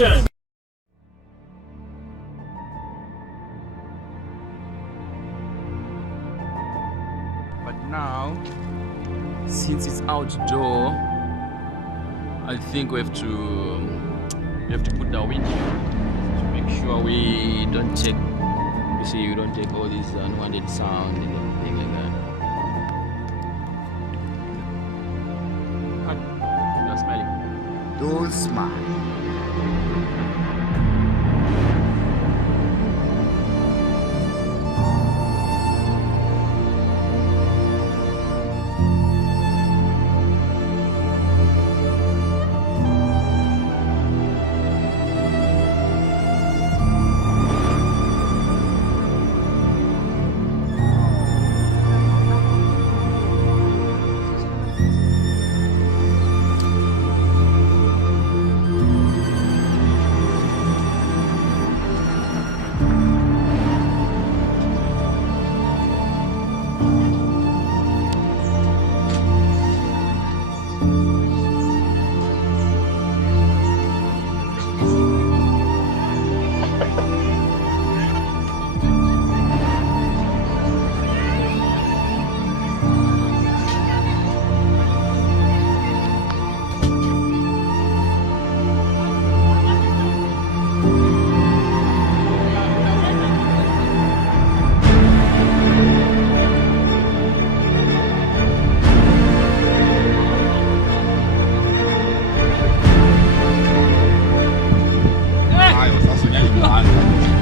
Action! But now, since it's outdoor, I think we have to put the window to make sure we don't take all these unwanted sound and everything like that. You're smiling. Don't smile. Ai, eu faço de animado.